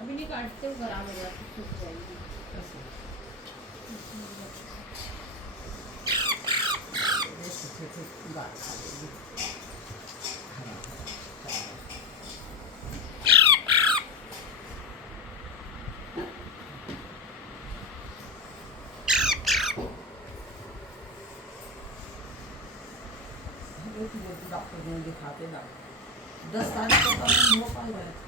अभी नहीं काटते हो, खराब हो जाती, सूख जाएगी। बात खा लेगी। डॉक्टर ने दिखाते ना 10 तारीख को तो हो पाएगा।